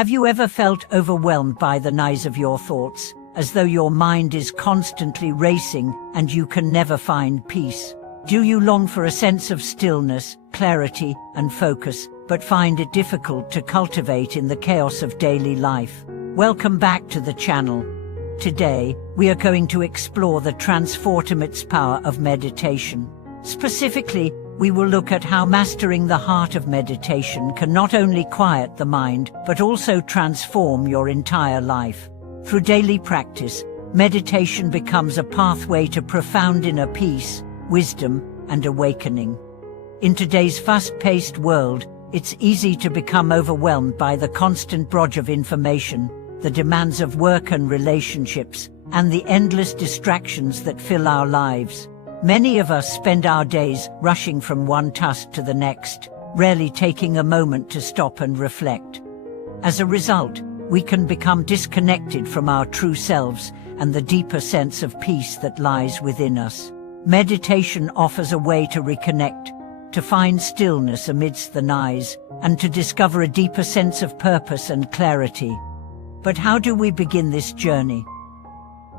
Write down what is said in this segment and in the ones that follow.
Have you ever felt overwhelmed by the noise of your thoughts, as though your mind is constantly racing and you can never find peace? Do you long for a sense of stillness, clarity, and focus, but find it difficult to cultivate in the chaos of daily life? Welcome back to the channel. Today, we are going to explore the transformative power of meditation. Specifically, we will look at how mastering the heart of meditation can not only quiet the mind, but also transform your entire life. Through daily practice, meditation becomes a pathway to profound inner peace, wisdom, and awakening. In today's fast-paced world, it's easy to become overwhelmed by the constant barrage of information, the demands of work and relationships, and the endless distractions that fill our lives. Many of us spend our days rushing from one task to the next, rarely taking a moment to stop and reflect. As a result, we can become disconnected from our true selves and the deeper sense of peace that lies within us. Meditation offers a way to reconnect, to find stillness amidst the noise, and to discover a deeper sense of purpose and clarity. But how do we begin this journey?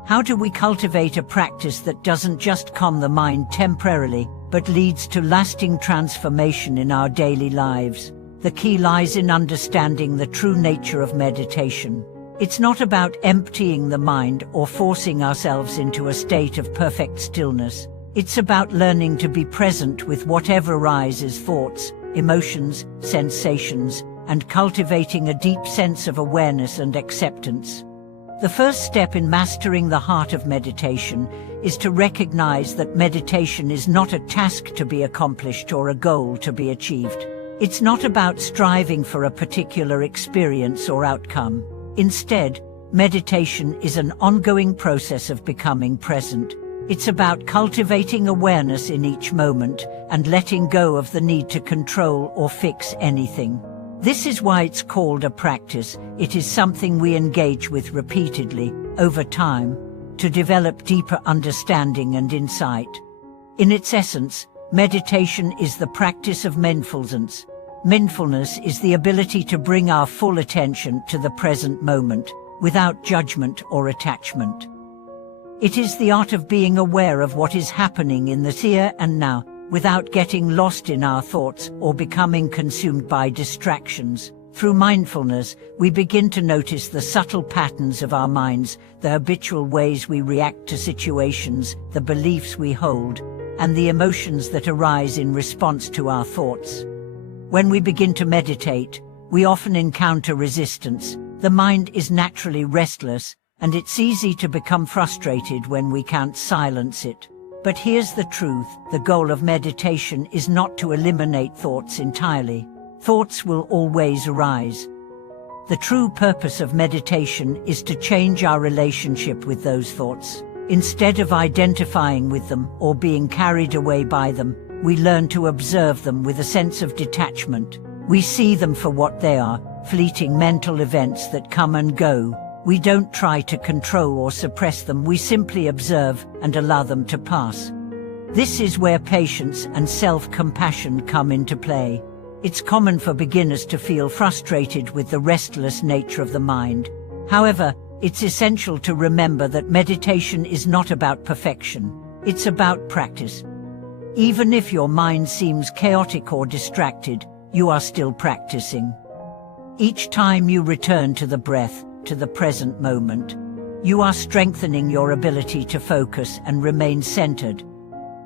How do we cultivate a practice that doesn't just calm the mind temporarily, but leads to lasting transformation in our daily lives? The key lies in understanding the true nature of meditation. It's not about emptying the mind or forcing ourselves into a state of perfect stillness. It's about learning to be present with whatever arises: thoughts, emotions, sensations, and cultivating a deep sense of awareness and acceptance. The first step in mastering the heart of meditation is to recognize that meditation is not a task to be accomplished or a goal to be achieved. It's not about striving for a particular experience or outcome. Instead, meditation is an ongoing process of becoming present. It's about cultivating awareness in each moment and letting go of the need to control or fix anything. This is why it's called a practice. It is something we engage with repeatedly, over time, to develop deeper understanding and insight. In its essence, meditation is the practice of mindfulness. Mindfulness is the ability to bring our full attention to the present moment, without judgment or attachment. It is the art of being aware of what is happening in the here and now, without getting lost in our thoughts or becoming consumed by distractions. Through mindfulness, we begin to notice the subtle patterns of our minds, the habitual ways we react to situations, the beliefs we hold, and the emotions that arise in response to our thoughts. When we begin to meditate, we often encounter resistance. The mind is naturally restless, and it's easy to become frustrated when we can't silence it. But here's the truth: the goal of meditation is not to eliminate thoughts entirely. Thoughts will always arise. The true purpose of meditation is to change our relationship with those thoughts. Instead of identifying with them or being carried away by them, we learn to observe them with a sense of detachment. We see them for what they are, fleeting mental events that come and go. We don't try to control or suppress them, we simply observe and allow them to pass. This is where patience and self-compassion come into play. It's common for beginners to feel frustrated with the restless nature of the mind. However, it's essential to remember that meditation is not about perfection. It's about practice. Even if your mind seems chaotic or distracted, you are still practicing. Each time you return to the breath, to the present moment, you are strengthening your ability to focus and remain centered.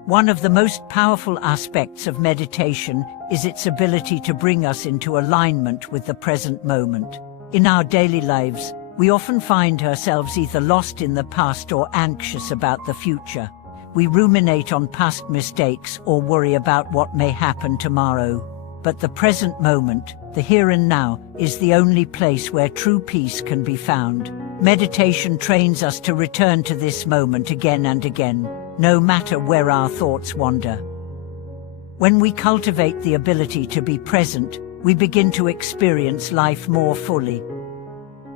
One of the most powerful aspects of meditation is its ability to bring us into alignment with the present moment. In our daily lives, we often find ourselves either lost in the past or anxious about the future. We ruminate on past mistakes or worry about what may happen tomorrow. But the present moment, the here and now, is the only place where true peace can be found. Meditation trains us to return to this moment again and again, no matter where our thoughts wander. When we cultivate the ability to be present, we begin to experience life more fully.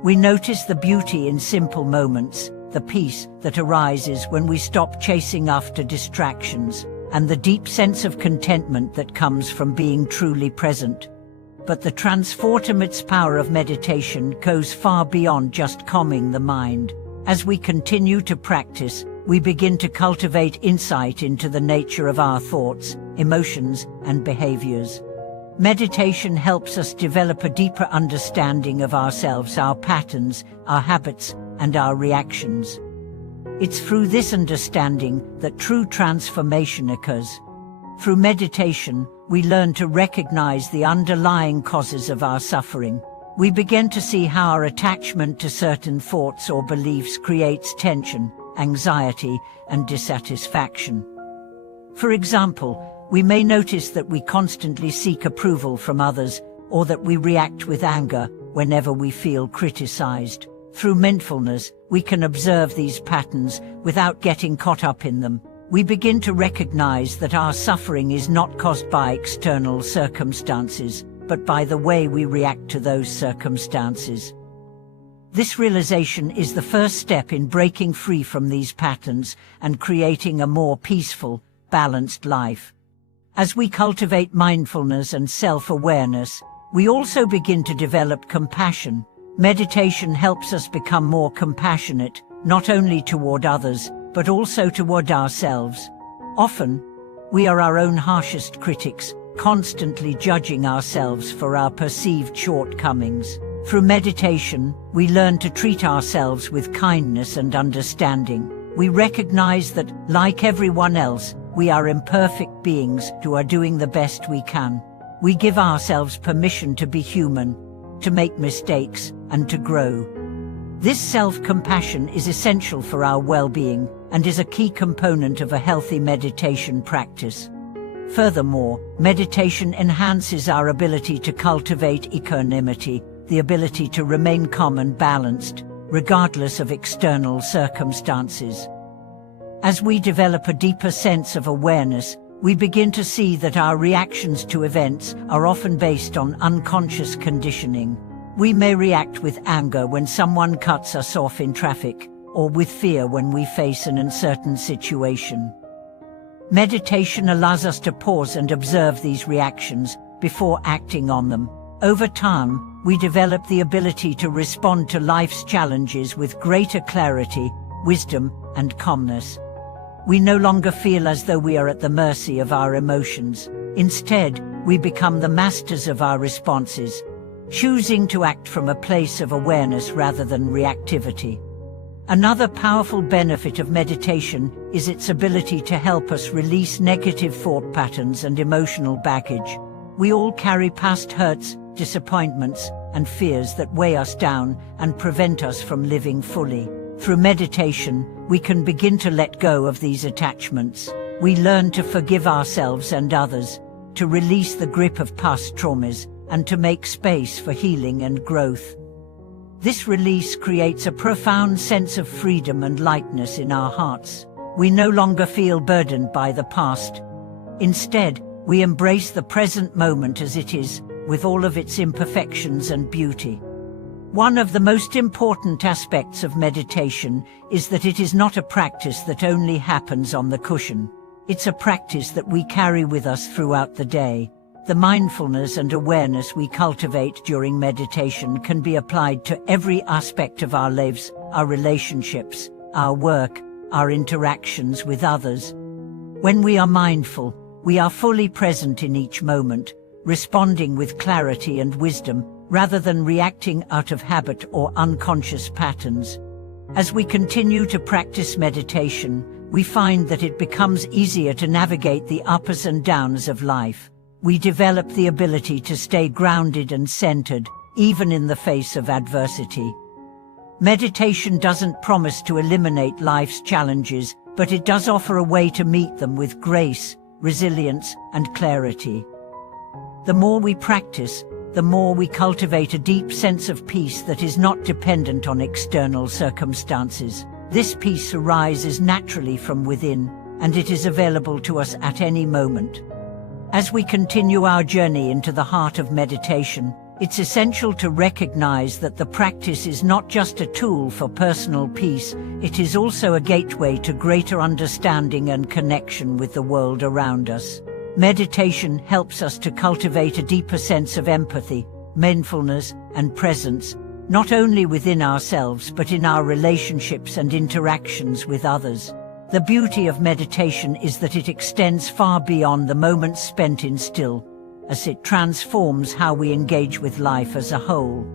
We notice the beauty in simple moments, the peace that arises when we stop chasing after distractions, and the deep sense of contentment that comes from being truly present. but the transformative power of meditation goes far beyond just calming the mind. As we continue to practice, we begin to cultivate insight into the nature of our thoughts, emotions, and behaviors. Meditation helps us develop a deeper understanding of ourselves, our patterns, our habits, and our reactions. It's through this understanding that true transformation occurs. Through meditation, we learn to recognize the underlying causes of our suffering. We begin to see how our attachment to certain thoughts or beliefs creates tension, anxiety, and dissatisfaction. For example, we may notice that we constantly seek approval from others, or that we react with anger whenever we feel criticized. Through mindfulness, we can observe these patterns without getting caught up in them. We begin to recognize that our suffering is not caused by external circumstances, but by the way we react to those circumstances. This realization is the first step in breaking free from these patterns and creating a more peaceful, balanced life. As we cultivate mindfulness and self-awareness, we also begin to develop compassion. Meditation helps us become more compassionate, not only toward others, but also toward ourselves. Often, we are our own harshest critics, constantly judging ourselves for our perceived shortcomings. Through meditation, we learn to treat ourselves with kindness and understanding. We recognize that, like everyone else, we are imperfect beings who are doing the best we can. We give ourselves permission to be human, to make mistakes, and to grow. This self-compassion is essential for our well-being and is a key component of a healthy meditation practice. Furthermore, meditation enhances our ability to cultivate equanimity, the ability to remain calm and balanced, regardless of external circumstances. As we develop a deeper sense of awareness, we begin to see that our reactions to events are often based on unconscious conditioning. We may react with anger when someone cuts us off in traffic, or with fear when we face an uncertain situation. Meditation allows us to pause and observe these reactions before acting on them. Over time, we develop the ability to respond to life's challenges with greater clarity, wisdom, and calmness. We no longer feel as though we are at the mercy of our emotions. Instead, we become the masters of our responses, choosing to act from a place of awareness rather than reactivity. Another powerful benefit of meditation is its ability to help us release negative thought patterns and emotional baggage. We all carry past hurts, disappointments, and fears that weigh us down and prevent us from living fully. Through meditation, we can begin to let go of these attachments. We learn to forgive ourselves and others, to release the grip of past traumas, and to make space for healing and growth. This release creates a profound sense of freedom and lightness in our hearts. We no longer feel burdened by the past. Instead, we embrace the present moment as it is, with all of its imperfections and beauty. One of the most important aspects of meditation is that it is not a practice that only happens on the cushion. It's a practice that we carry with us throughout the day. The mindfulness and awareness we cultivate during meditation can be applied to every aspect of our lives, our relationships, our work, our interactions with others. When we are mindful, we are fully present in each moment, responding with clarity and wisdom, rather than reacting out of habit or unconscious patterns. As we continue to practice meditation, we find that it becomes easier to navigate the ups and downs of life. We develop the ability to stay grounded and centered, even in the face of adversity. Meditation doesn't promise to eliminate life's challenges, but it does offer a way to meet them with grace, resilience, and clarity. The more we practice, the more we cultivate a deep sense of peace that is not dependent on external circumstances. This peace arises naturally from within, and it is available to us at any moment. As we continue our journey into the heart of meditation, it's essential to recognize that the practice is not just a tool for personal peace, it is also a gateway to greater understanding and connection with the world around us. Meditation helps us to cultivate a deeper sense of empathy, mindfulness, and presence, not only within ourselves but in our relationships and interactions with others. The beauty of meditation is that it extends far beyond the moments spent in still, as it transforms how we engage with life as a whole.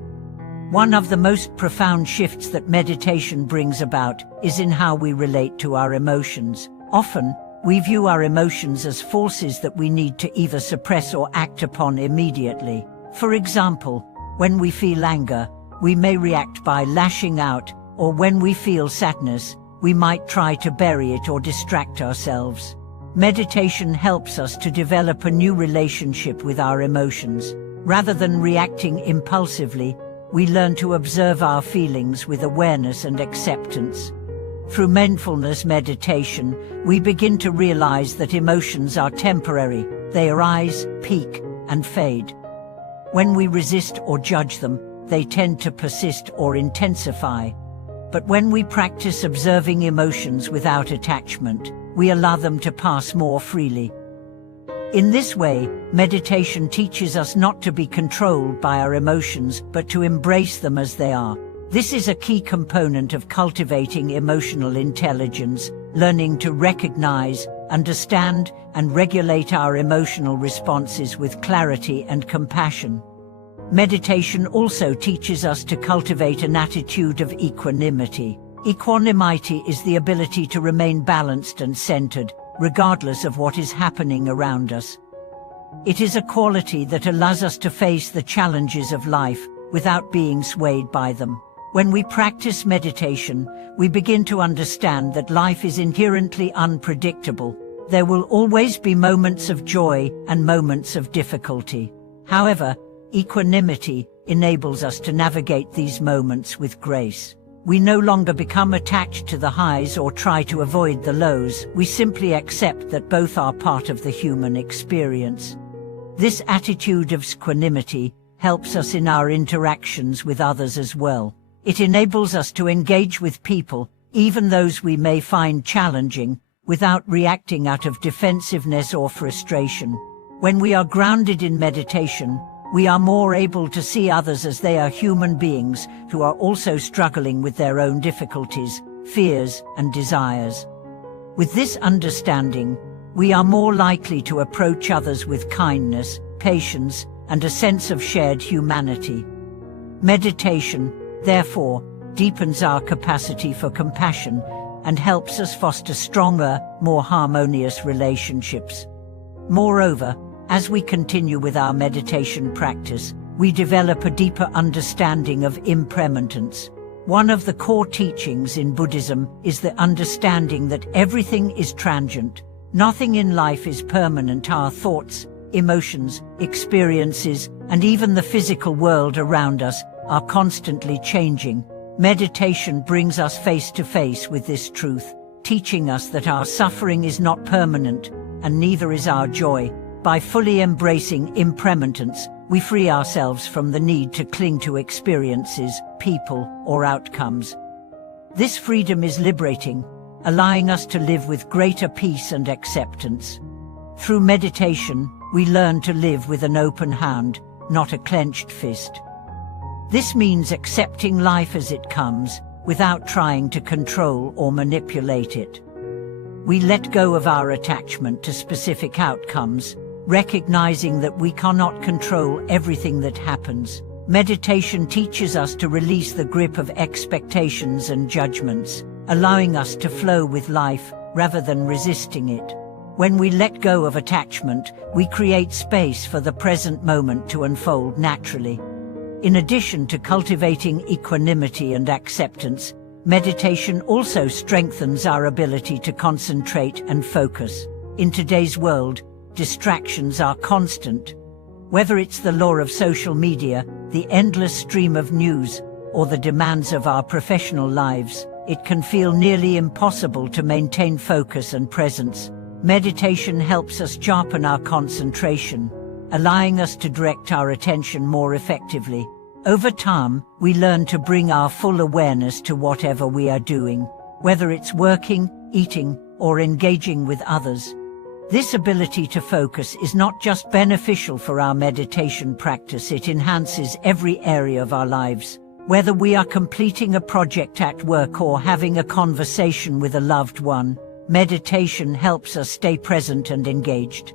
One of the most profound shifts that meditation brings about is in how we relate to our emotions. Often, we view our emotions as forces that we need to either suppress or act upon immediately. For example, when we feel anger, we may react by lashing out, or when we feel sadness, we might try to bury it or distract ourselves. Meditation helps us to develop a new relationship with our emotions. Rather than reacting impulsively, we learn to observe our feelings with awareness and acceptance. Through mindfulness meditation, we begin to realize that emotions are temporary. They arise, peak, and fade. When we resist or judge them, they tend to persist or intensify. But when we practice observing emotions without attachment, we allow them to pass more freely. In this way, meditation teaches us not to be controlled by our emotions, but to embrace them as they are. This is a key component of cultivating emotional intelligence, learning to recognize, understand, and regulate our emotional responses with clarity and compassion. Meditation also teaches us to cultivate an attitude of equanimity. Equanimity is the ability to remain balanced and centered, regardless of what is happening around us. It is a quality that allows us to face the challenges of life without being swayed by them. When we practice meditation, we begin to understand that life is inherently unpredictable. There will always be moments of joy and moments of difficulty. However, equanimity enables us to navigate these moments with grace. We no longer become attached to the highs or try to avoid the lows. We simply accept that both are part of the human experience. This attitude of equanimity helps us in our interactions with others as well. It enables us to engage with people, even those we may find challenging, without reacting out of defensiveness or frustration. When we are grounded in meditation, we are more able to see others as they are human beings who are also struggling with their own difficulties, fears, and desires. With this understanding, we are more likely to approach others with kindness, patience, and a sense of shared humanity. Meditation, therefore, deepens our capacity for compassion and helps us foster stronger, more harmonious relationships. Moreover, as we continue with our meditation practice, we develop a deeper understanding of impermanence. One of the core teachings in Buddhism is the understanding that everything is transient. Nothing in life is permanent. Our thoughts, emotions, experiences, and even the physical world around us are constantly changing. Meditation brings us face to face with this truth, teaching us that our suffering is not permanent, and neither is our joy. By fully embracing impermanence, we free ourselves from the need to cling to experiences, people, or outcomes. This freedom is liberating, allowing us to live with greater peace and acceptance. Through meditation, we learn to live with an open hand, not a clenched fist. This means accepting life as it comes, without trying to control or manipulate it. We let go of our attachment to specific outcomes, recognizing that we cannot control everything that happens. Meditation teaches us to release the grip of expectations and judgments, allowing us to flow with life rather than resisting it. When we let go of attachment, we create space for the present moment to unfold naturally. In addition to cultivating equanimity and acceptance, meditation also strengthens our ability to concentrate and focus. In today's world, distractions are constant. Whether it's the lure of social media, the endless stream of news, or the demands of our professional lives, it can feel nearly impossible to maintain focus and presence. Meditation helps us sharpen our concentration, allowing us to direct our attention more effectively. Over time, we learn to bring our full awareness to whatever we are doing, whether it's working, eating, or engaging with others. This ability to focus is not just beneficial for our meditation practice, it enhances every area of our lives. Whether we are completing a project at work or having a conversation with a loved one, meditation helps us stay present and engaged.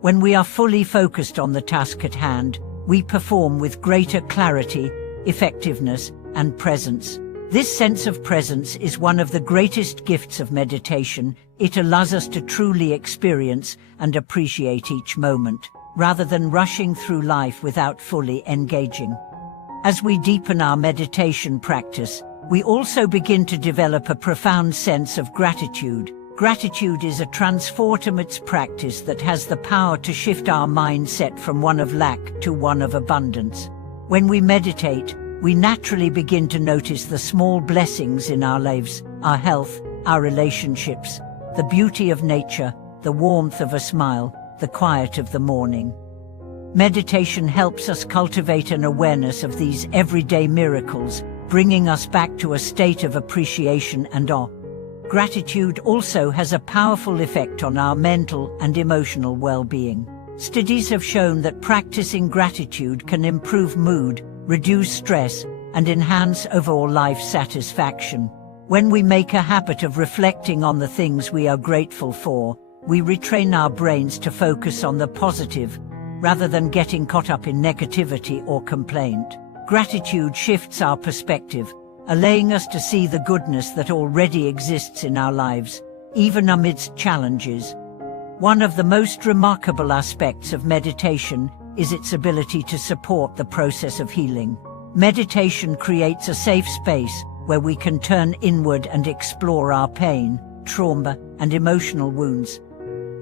When we are fully focused on the task at hand, we perform with greater clarity, effectiveness, and presence. This sense of presence is one of the greatest gifts of meditation. It allows us to truly experience and appreciate each moment, rather than rushing through life without fully engaging. As we deepen our meditation practice, we also begin to develop a profound sense of gratitude. Gratitude is a transformative practice that has the power to shift our mindset from one of lack to one of abundance. When we meditate, we naturally begin to notice the small blessings in our lives, our health, our relationships, the beauty of nature, the warmth of a smile, the quiet of the morning. Meditation helps us cultivate an awareness of these everyday miracles, bringing us back to a state of appreciation and awe. Gratitude also has a powerful effect on our mental and emotional well-being. Studies have shown that practicing gratitude can improve mood, reduce stress, and enhance overall life satisfaction. When we make a habit of reflecting on the things we are grateful for, we retrain our brains to focus on the positive, rather than getting caught up in negativity or complaint. Gratitude shifts our perspective, allowing us to see the goodness that already exists in our lives, even amidst challenges. One of the most remarkable aspects of meditation is its ability to support the process of healing. Meditation creates a safe space where we can turn inward and explore our pain, trauma, and emotional wounds.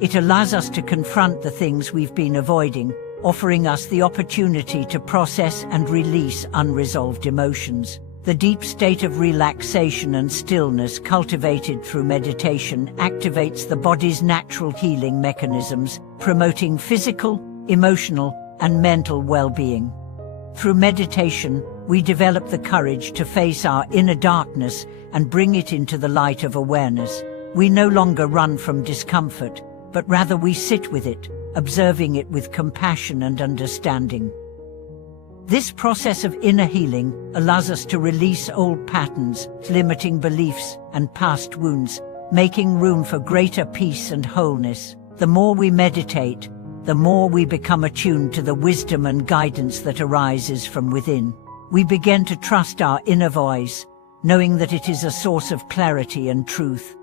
It allows us to confront the things we've been avoiding, offering us the opportunity to process and release unresolved emotions. The deep state of relaxation and stillness cultivated through meditation activates the body's natural healing mechanisms, promoting physical, emotional, and mental well-being. Through meditation, we develop the courage to face our inner darkness and bring it into the light of awareness. We no longer run from discomfort, but rather we sit with it, observing it with compassion and understanding. This process of inner healing allows us to release old patterns, limiting beliefs, and past wounds, making room for greater peace and wholeness. The more we meditate, the more we become attuned to the wisdom and guidance that arises from within. We begin to trust our inner voice, knowing that it is a source of clarity and truth.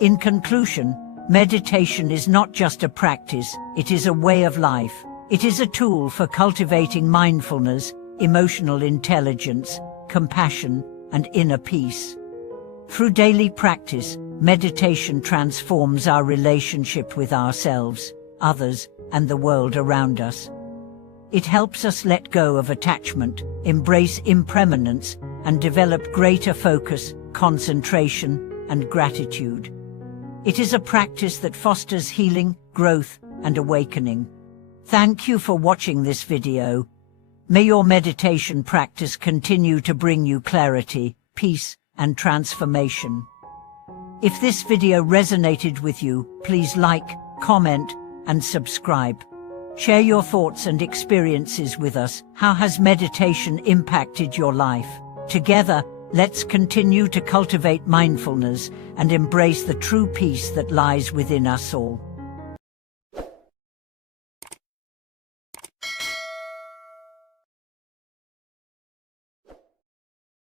In conclusion, meditation is not just a practice, it is a way of life. It is a tool for cultivating mindfulness, emotional intelligence, compassion, and inner peace. Through daily practice, meditation transforms our relationship with ourselves, others, and the world around us. It helps us let go of attachment, embrace impermanence, and develop greater focus, concentration, and gratitude. It is a practice that fosters healing, growth, and awakening. Thank you for watching this video. May your meditation practice continue to bring you clarity, peace, and transformation. If this video resonated with you, please like, comment, and subscribe. Share your thoughts and experiences with us. How has meditation impacted your life? Together, let's continue to cultivate mindfulness and embrace the true peace that lies within us all.